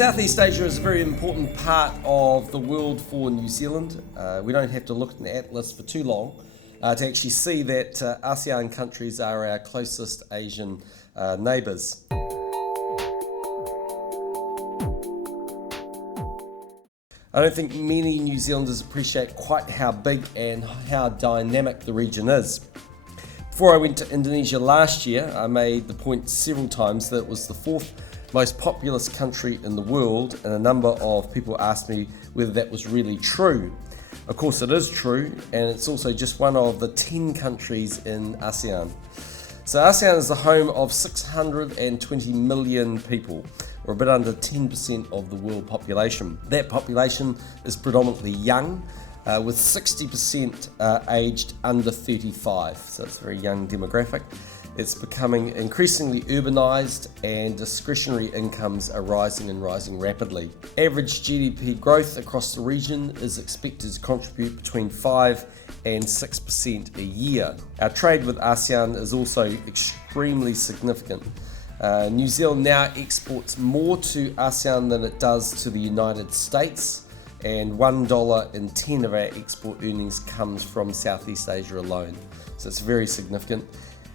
Southeast Asia is a very important part of the world for New Zealand. We don't have to look at an atlas for too long to actually see that ASEAN countries are our closest Asian neighbours. I don't think many New Zealanders appreciate quite how big and how dynamic the region is. Before I went to Indonesia last year, I made the point several times that it was the fourth most populous country in the world, and a number of people asked me whether that was really true. Of course it is true, and it's also just one of the 10 countries in ASEAN. So ASEAN is the home of 620 million people, or a bit under 10% of the world population. That population is predominantly young, with 60% aged under 35, so it's a very young demographic. It's becoming increasingly urbanised, and discretionary incomes are rising and rising rapidly. Average GDP growth across the region is expected to contribute between 5 and 6% a year. Our trade with ASEAN is also extremely significant. New Zealand now exports more to ASEAN than it does to the United States, and $1 in 10 of our export earnings comes from Southeast Asia alone. So it's very significant.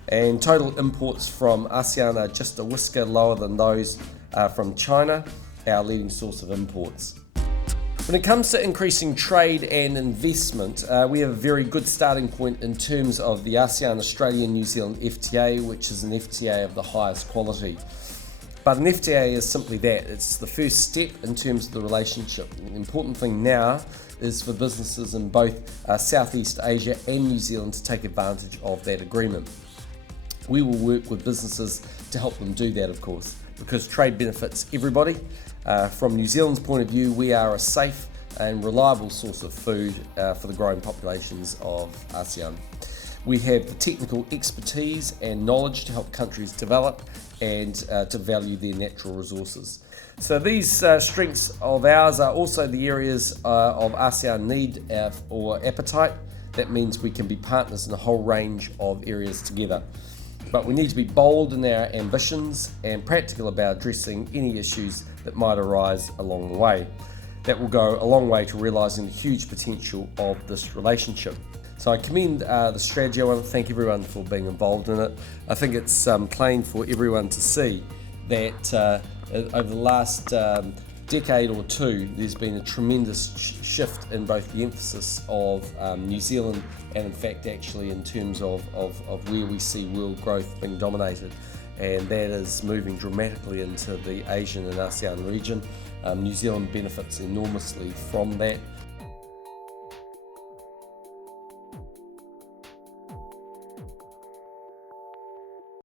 And total imports from ASEAN are just a whisker lower than those from China, our leading source of imports. When it comes to increasing trade and investment, we have a very good starting point in terms of the ASEAN Australia-New Zealand FTA, which is an FTA of the highest quality. But an FTA is simply that. It's the first step in terms of the relationship. The important thing now is for businesses in both Southeast Asia and New Zealand to take advantage of that agreement. We will work with businesses to help them do that, of course, because trade benefits everybody. From New Zealand's point of view, we are a safe and reliable source of food for the growing populations of ASEAN. We have the technical expertise and knowledge to help countries develop and to value their natural resources. So these strengths of ours are also the areas of ASEAN need or appetite. That means we can be partners in a whole range of areas together. But we need to be bold in our ambitions and practical about addressing any issues that might arise along the way. That will go a long way to realising the huge potential of this relationship. So I commend the strategy. I want to thank everyone for being involved in it. I think it's plain for everyone to see that over the last decade or two, there's been a tremendous shift in both the emphasis of New Zealand and in fact actually in terms of where we see world growth being dominated, and that is moving dramatically into the Asian and ASEAN region. New Zealand benefits enormously from that.